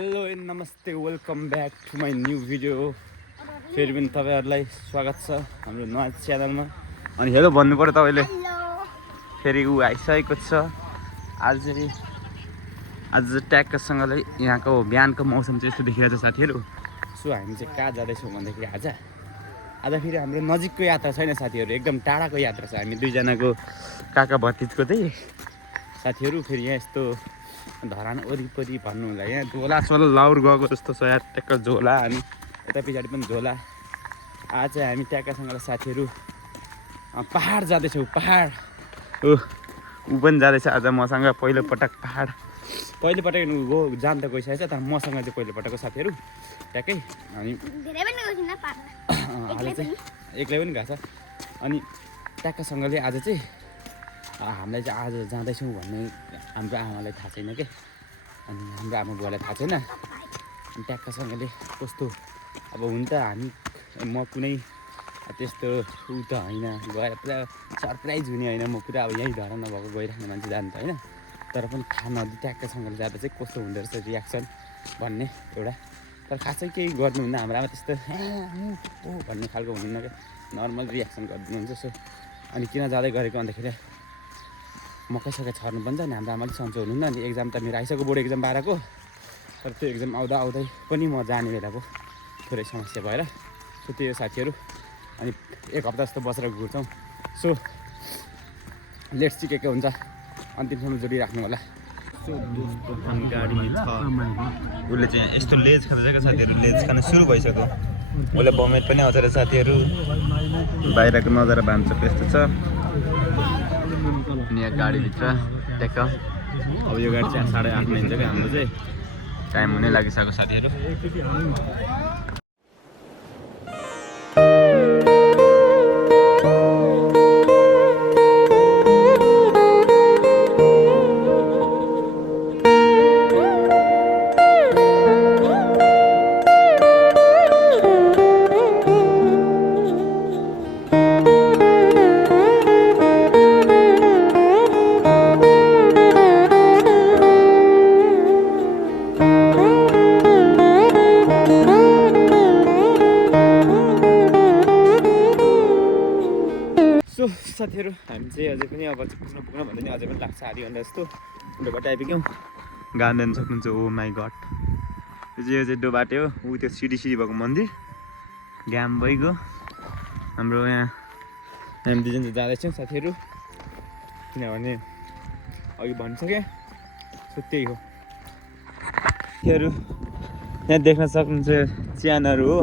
Hello and नमस्ते, welcome back to my new video. फेरि पनि तपाईँहरूलाई स्वागत छ हाम्रो नयाँ च्यानलमा। अनि हेलो भन्नु पर्यो तपाईँले। फेरि ऊ आइसकेको छ। आज ट्याक्कसँगले यहाँको बिहानको मौसम चाहिँ यस्तो देखिरहेको छ साथीहरू। सो हामी चाहिँ कहाँ जाँदैछौँ भन्दाखेरि आज फेरि हाम्रो नजिकको यात्रा छैन साथीहरू, एकदम टाढाको यात्रा छ। हामी दुईजनाको काका भतिजको चाहिँ साथीहरू। फेरि यहाँ यस्तो धरान वरिपरि भन्नु होला, यहाँ झोला सोला लाउर गएको जस्तो छ यार, ट्याक्क झोला। अनि यता पछाडि पनि झोला। आज चाहिँ हामी ट्याक्कसँगले साथीहरू पहाड जाँदैछौँ। पहाड ऊ पनि जाँदैछ आज मसँग पहिलोपटक पहाड। पहिलोपटक ऊ जान त गइसकेको छ, तर मसँग चाहिँ पहिलोपटकको साथीहरू ट्याक्कै। अनि अहिले चाहिँ एक्लै पनि गएको छ। अनि ट्याक्कसँगले आज चाहिँ हामीलाई चाहिँ आज जाँदैछौँ भन्ने हाम्रो आमालाई थाहा छैन क्या। अनि हाम्रो आमा बुवालाई थाहा छैन। अनि ट्याक्कसँगले कस्तो अब हुन त म कुनै त्यस्तो ऊ त होइन, गएर पुरा सरप्राइज हुने होइन, म पुरा अब यहीँ धरा नभएको गइराख्ने मान्छे जानु त होइन। तर पनि थाहा नदिई ट्याक्कसँगले जाँदा चाहिँ कस्तो हुँदो रहेछ रियाक्सन भन्ने एउटा। तर खासै केही गर्नुहुन्न हाम्रो आमा, त्यस्तो ओ भन्ने खालको हुनुहुन्न क्या, नर्मल रियाक्सन गरिदिनुहुन्छ। सो अनि किन जाँदै गरेको भन्दाखेरि मकैसकै छर्नु पनि छ नि, हाम्रो आमाले सन्चो हुनुहुन्न। अनि एक्जाम त मेरो आइसक्यो, बोर्ड एक्जाम 12 को। तर त्यो एक्जाम आउँदै पनि म जाने बेलाको थोरै समस्या भएर। सो त्यो साथीहरू। अनि 1 हप्ता जस्तो बसेर घुर्छौँ। सो लेट्स सी के हुन्छ, अन्तिमसम्म जोडिराख्नु होला। सो दोस्तो हामी गाडीमा छ। उसले चाहिँ यस्तो लेज खाँदैछ क्या साथीहरू, लेज खान सुरु भइसक्यो। उसले बमेट पनि आउँछ र साथीहरू। बाहिरको नजारा भान्सको यस्तो छ। अनि यहाँ गाडीभित्र ट्याक्क अब यो गाडी चाहिँ 8:30 हिँड्छ क्या हाम्रो चाहिँ। टाइम हुनै लागिसक्यो साथीहरू। सो साथीहरू, हामी चाहिँ अझै पनि अब पुग्न भन्दा नि अझै पनि लाग्छ आधी घन्टा जस्तो। डोबाट आइपुग्यौँ। गान देख्न सक्नुहुन्छ। ओ माई गड, यो चाहिँ डो बाटो हो। ऊ त्यो सिडी भएको मन्दिर ग्याम भइगयो हाम्रो। यहाँ हामी दुईजना जाँदैछौँ साथीहरू, किनभने अघि भनिसकेँ। सो त्यही हो साथीहरू। यहाँ देख्न सक्नुहुन्छ च्यानहरू हो,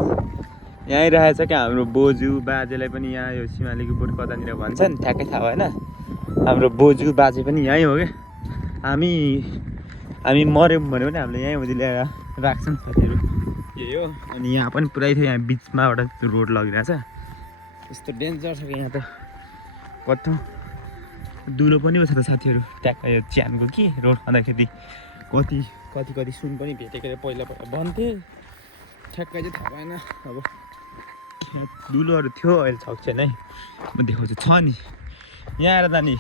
यहीँ रहेछ क्या हाम्रो बोजू बाजेलाई पनि। यहाँ यो सिमालीको बोट कतानिर भन्छ नि, ठ्याक्कै थाहा भएन। हाम्रो बोजू बाजे पनि यहीँ हो क्या। हामी मऱ्यौँ भने पनि हामीले यहीँ उति ल्याएर राख्छौँ साथीहरू, यही हो। अनि यहाँ पनि पुरै थियो, यहाँ बिचमा एउटा रोड लगिरहेछ। यस्तो डेन्जर छ कि यहाँ त कत्रो दुलो पनि छ त साथीहरू। ट्याक्कै यो च्यानको कि रोड खाँदाखेरि कति सुन पनि भेटेको पहिला भन्थे, ठ्याक्कै चाहिँ थाहा भएन। अब यहाँ दुलोहरू थियो, अहिले छ छैन है, म देखाउँछु। छ नि यहाँ आएर जाने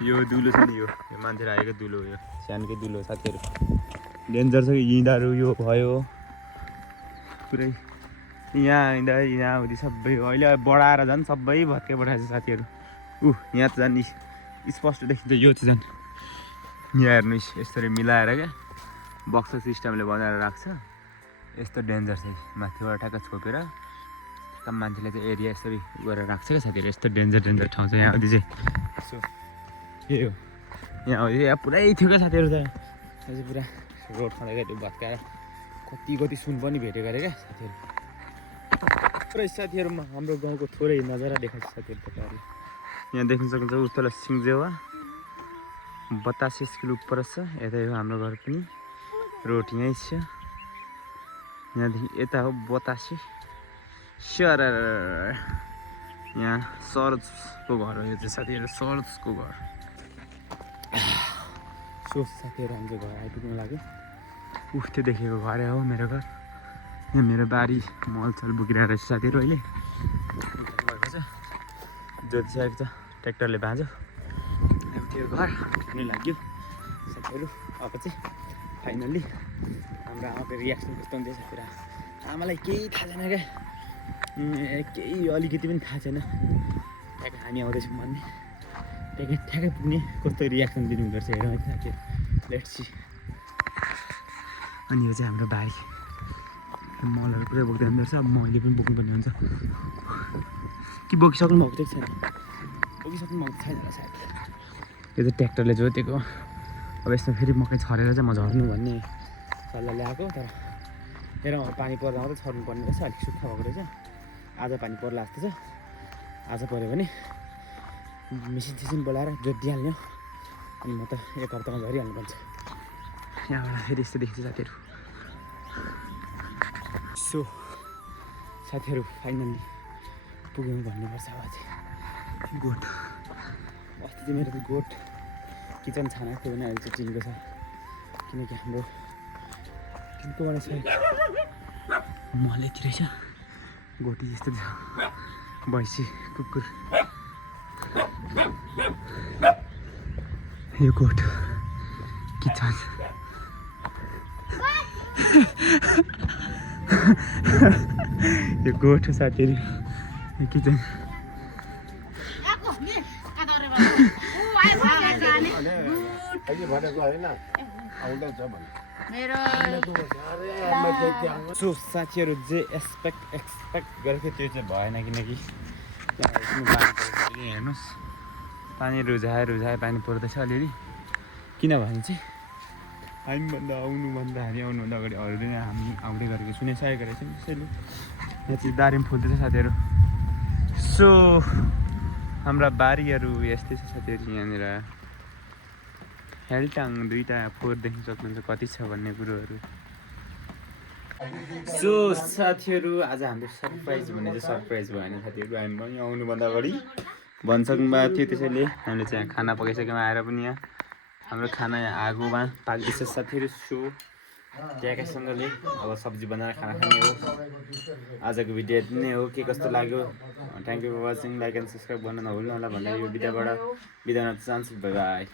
यो दुलो छ नि, यो मान्छेहरू आएको दुलो, यो सानोकै दुलो साथीहरू। डेन्जर छ कि हिँड्दाहरू यो भयो पुरै। यहाँ हिँड्दा यहाँउति सबै अहिले बढाएर झन् सबै भत्कै पठाएको छ साथीहरू। यहाँ त झन् स्पष्ट देखिन्छ। यो चाहिँ झन् यहाँ हेर्नुहोस्, यसरी मिलाएर क्या बक्स सिस्टमले बनाएर राख्छ। यस्तो डेन्जर चाहिँ माथिबाट ठ्याक्क छोपेर मान्छेले चाहिँ एरिया यसरी गरेर राख्छ क्या साथीहरू। यस्तो डेन्जर ठाउँ छ यहाँ चाहिँ। सो यही हो, यहाँ पुरै थियो क्या साथीहरू। त अझै पुरा रोड खाँदाखेरि भत्काएर कति सुन पनि भेटेको अरे क्या साथीहरू। पुरै साथीहरूमा हाम्रो गाउँको थोरै नजारा देखाउँछ साथीहरू तपाईँहरूले। यहाँ देख्न सक्नुहुन्छ उतल सिङ्जेवा 82 किलो उपर छ। यतै हो हाम्रो घर पनि, रोड यहीँ छ। यहाँदेखि यता हो 82 सर। यहाँ सरोजको घर हो यो चाहिँ साथीहरू, सरोजको घर। सो साथीहरू हामी चाहिँ घर आइपुग्नु लाग्यो। त्यो देखेको घर हो मेरो घर। यहाँ मेरो बारी मलसल बोकिरहेको रहेछ साथीहरू। अहिले भएको छ, जोतिसकेको छ, ट्र्याक्टरले भाँच्यो। त्यो घर लाग्यो साथीहरू। अब चाहिँ फाइनल्ली हाम्रो आमाको रियाक्सन कस्तो हुन्छ साथीहरू आमालाई केही थाहा छैन क्या केही अलिकति पनि थाहा छैन ठ्याक्कै हामी आउँदैछौँ भन्ने ठ्याक्कै पुग्ने कस्तो रियाक्सन दिनुहुँदो रहेछ हेरौँ है साथीहरू लेट्स सी अनि यो चाहिँ हाम्रो बारी मलहरू पुरै बोक्दै हुँदो रहेछ अब मैले पनि बोक्नुपर्ने हुन्छ कि बोकिसक्नु भएको थियो छैन बोकिसक्नु भएको छैन होला सायद यो चाहिँ ट्र्याक्टरले जोतेको अब यसमा फेरि मकै छरेर चाहिँ म झर्नु भन्ने सल्लाह ल्याएको तर हेरौँ पानी पर्दा मात्रै छर्नु पर्ने रहेछ अलिक सुक्खा भएको रहेछ आज पानी पर्ला जस्तो छ आज पऱ्यो भने मेसिन बोलाएर जोतिहाल्ने अनि म त एक हप्तामा झरिहाल्नु पर्छ यहाँबाट फेरि यस्तो देख्छु साथीहरू सो साथीहरू फाइनल्ली पुग्यौँ भन्नुपर्छ अब चाहिँ गोठ अस्ति चाहिँ मेरो गोठ किचन छाना थियो भने अहिले चाहिँ टिनको छ किनकि हाम्रो टिनकोबाट छ मलेतिर छ गोठी जस्तो छ भैँसी कुकुर यो गोठ किचन यो गोठ हो साथीहरू यो किचन सो साथीहरू जे एक्सपेक्ट गरेको त्यो चाहिँ भएन किनकि हेर्नुहोस् पानी रुझाए पानी पर्दैछ अलिअलि किनभने चाहिँ हामीभन्दा आउनुभन्दा अगाडि अरूले नै हामी आउँदै गरेको सुनिसकेको रहेछ नि त्यसैले यहाँ चाहिँ दारिम फुल्दैछ साथीहरू सो हाम्रा बारीहरू यस्तै छ साथीहरू यहाँनिर हेल्टाङ दुईवटा फोहोर देख्न सक्नुहुन्छ कति छ भन्ने कुरोहरू सो साथीहरू आज हाम्रो सरप्राइज भने चाहिँ सरप्राइज भएन साथीहरू हामी पनि आउनुभन्दा अगाडि भनिसक्नु भएको थियो त्यसैले हामीले चाहिँ खाना पकाइसक्यौँ आएर पनि यहाँ हाम्रो खाना यहाँ आगोमा पाक्दैछ साथीहरू सो ट्याकेसँगले अब सब्जी बनाएर खाना खाने हो आजको भिडियो यति नै हो के कस्तो लाग्यो thank you for watching like and subscribe गर्न नभुल्नु होला भन्दा यो भिडियोबाट बिदा हुन चाहन्छु बाई बाई